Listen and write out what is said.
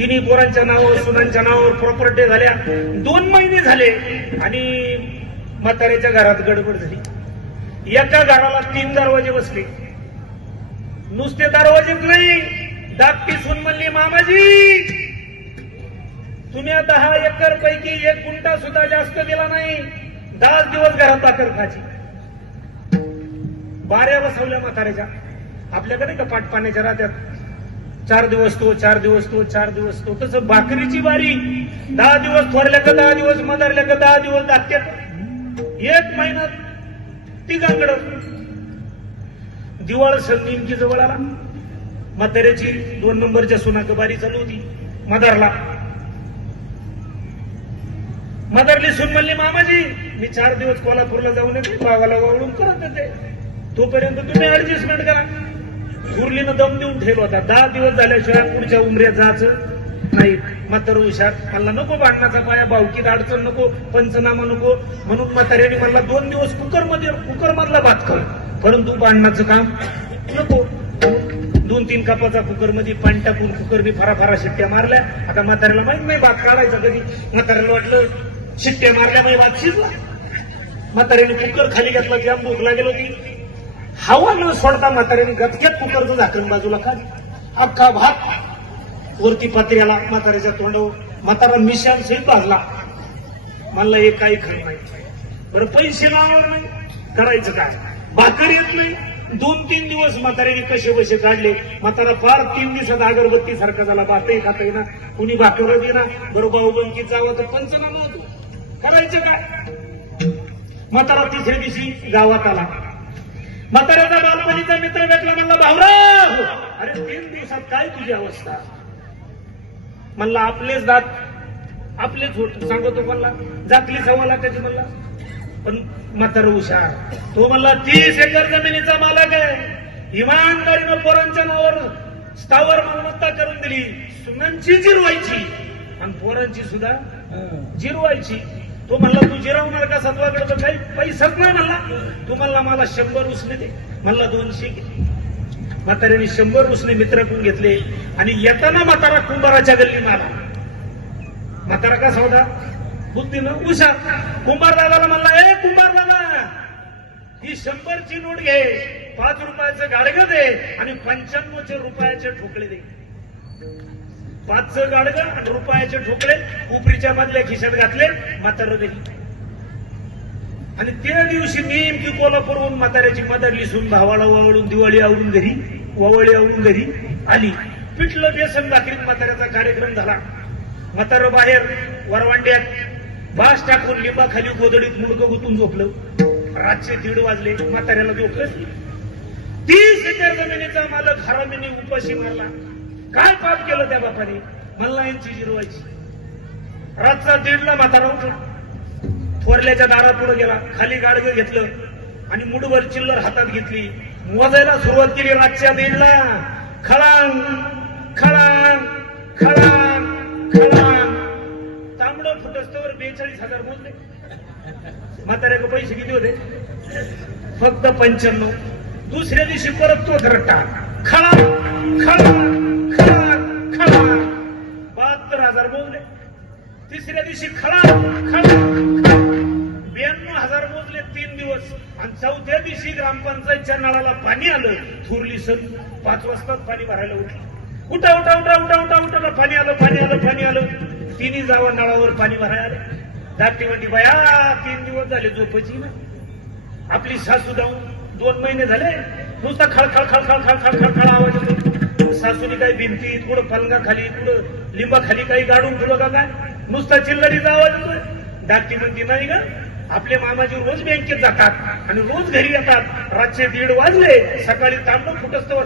तिन्ही पोरांच्या नावावर सुनांच्या नावावर प्रॉपर्टी झाल्या. 2 महिने झाले आणि म्हाताऱ्याच्या घरात गडबड झाली. एका घराला 3 दरवाजे बसले. नुसते दरवाजेच नाही, धाकटी सून म्हणली, मामाजी तुम्ही 10 एकर पैकी 1 गुंठा सुद्धा जास्त दिला नाही, 10 दिवस घरात भाकर खायची. बाऱ्या बसवल्या म्हाताऱ्याच्या. आपल्याकडे का पाटपाण्याच्या राहत्यात, 4 दिवस तो 4 दिवस तो 4 दिवस तो, तसं भाकरीची बारी. 10 दिवस थोरल्या का 10 दिवस, मदारल्या का 10 दिवस दाखत्यात. 1 महिना तिघांकडं. दिवाळ सण नेमकी जवळ आला. म्हाताऱ्याची 2 नंबरच्या सुनाक बारी चालू होती. मदारली सून म्हणली, मामाजी मी 4 दिवस कोल्हापूरला जाऊन येते, भावाला वावळून करत येते, तोपर्यंत तुम्ही ऍडजस्टमेंट करा. उरलीनं दम देऊन ठेवला होता. 10 दिवस झाल्याशिवाय पुढच्या उमऱ्यात जायचं नाही. म्हातारं हुशार, मला नको भांडणाचा पाया, भावकीत अडचण नको, पंचनामा नको, म्हणून म्हाताऱ्याने मला 2 दिवस कुकर मधला भात कर, परंतु भांडणाचं काम नको. 2-3 कपाचा कुकर मध्ये पाणी टाकून कुकरने फारा शिट्ट्या मारल्या. आता म्हाताऱ्याला माहित नाही भात काढायचा कधी. म्हाताऱ्याला वाटलं शिट्ट्या मारल्या म्हणजे भात शिजला. म्हाताऱ्याने कुकर खाली घेतला, जाम भूक लागेल होती. हवा न सोडता म्हाताऱ्याने गतक्यात कुकरचं झाकण बाजूला खाली, अख्खा भात वरती पात्र्याला म्हाताऱ्याच्या तोंडावर. म्हातारा मिशान सहित भाजला. म्हणलं हे काही खरं नाही. बरं पैसे लावणार नाही, करायचं काय? भाकर येत नाही. 2-3 दिवस म्हाताऱ्याने कसे बसे काढले. म्हातारा फार 3 दिवसात अगरबत्ती सारखा झाला. भातही खाता येईना, कुणी भाकर देना. बरोबर उबंकी जावं तर पंचनामा होतो, करायचं काय? म्हातारा 3ऱ्या दिवशी गावात आला. म्हाताऱ्याचा बालपणीचा मित्र भेटला. म्हणला, भाऊराव अरे 3 दिवसात काय तुझी अवस्था? म्हणला आपलेच दात आपलेच होत सांगतो. म्हणला जातली 1.25 लाखाची. म्हणला पण म्हातारा हुशार. तो म्हणला 30 एकर जमिनीचा मालक आहे, इमानदारीनं पोरांच्या नावावर स्थावर मालमत्ता करून दिली. सुनांची जिरवायची आणि पोरांची सुद्धा जिरवायची. तो म्हणला तू जिरवणार का? सत्वाकडे तर काही पैसाच नाही. म्हणला तू म्हणला मला 100 उसने दे. म्हणला 200 घे. म्हाताऱ्याने 100 उसने मित्राकडून घेतले आणि येताना म्हातारा कुंभाराच्या गल्ली मारला. म्हातारा का सौदा बुद्धीनं हुशार. कुंभार दादाला म्हणला, ए कुंभार दादा ही 100ची नोट घे, 5 रुपयाचं गाडगं दे आणि 95 रुपयाचे ठोकळे दे. 5चं गाडगं आणि रुपयाचे ठोकळे उपरीच्या मधल्या खिशात घातले. म्हातारं दिली. आणि त्या दिवशी नेमकी कोल्हापूरहून म्हाताऱ्याची मदारली सून भावाला वावळून दिवाळी आवडून घरी आली. पिठलं बेसन भाकरीत म्हाताऱ्याचा कार्यक्रम झाला. म्हातारं बाहेर वरवांड्यात बास टाकून लिंबाखाली गोदडीत मुडकं गुतून झोपलं. रातचे 1:30 वाजले. म्हाताऱ्याला झोपलं. 30 एकर जमिनीचा मालक हरामीने उपाशी मारला. काय पाप केलं त्या बापाने? म्हणला यांची जिरवायची. रातचा 1:30ला म्हातारा उठला. थोरल्याच्या दारापुढे गेला, खाली गाडगं घेतलं आणि मुठभर चिल्लर हातात घेतली. मोजायला सुरुवात केली. रातच्या 1:30ला खळांग खळांग खळांग खळांग तांबडं फुटस्तवर 42,000 मोजले. म्हाताऱ्याकडे पैसे किती होते? फक्त 95. दुसऱ्या दिवशी परत तोच रट्टा. खळांग खळांग खळांग खळांग 72,000 मोजले. तिसऱ्या दिवशी खळांग खळांग 92,000 मोजले 3 दिवस. आणि 4थ्या दिवशी ग्रामपंचायतच्या नळाला पाणी आलं. थोरली सण 5 वाजता पाणी भरायला उठली. उठा उठा उठा उठा उठा उठा पाणी आलं. तिन्ही जावं नळावर पाणी भरायला आलं. धाकटी म्हणती, बाया 3 दिवस झाले झोपायची ना. आपली सासू जाऊन 2 महिने झाले नुसता खळखळ खळखळ खळखळ खळखळ आवाज येतो. सासूनी काही भिंतीत कुठं पलंगा खाली कुठं लिंबा खाली काही गाडून ठेवलं का काय? नुसता चिल्लरीचा आवाज येतोय. धाकटी म्हणती, नाही ग आपले मामाजी रोज बँकेत जातात आणि रोज घरी येतात. रातचे 1:30 वाजले. सकाळी तांबडं फुटस्तवर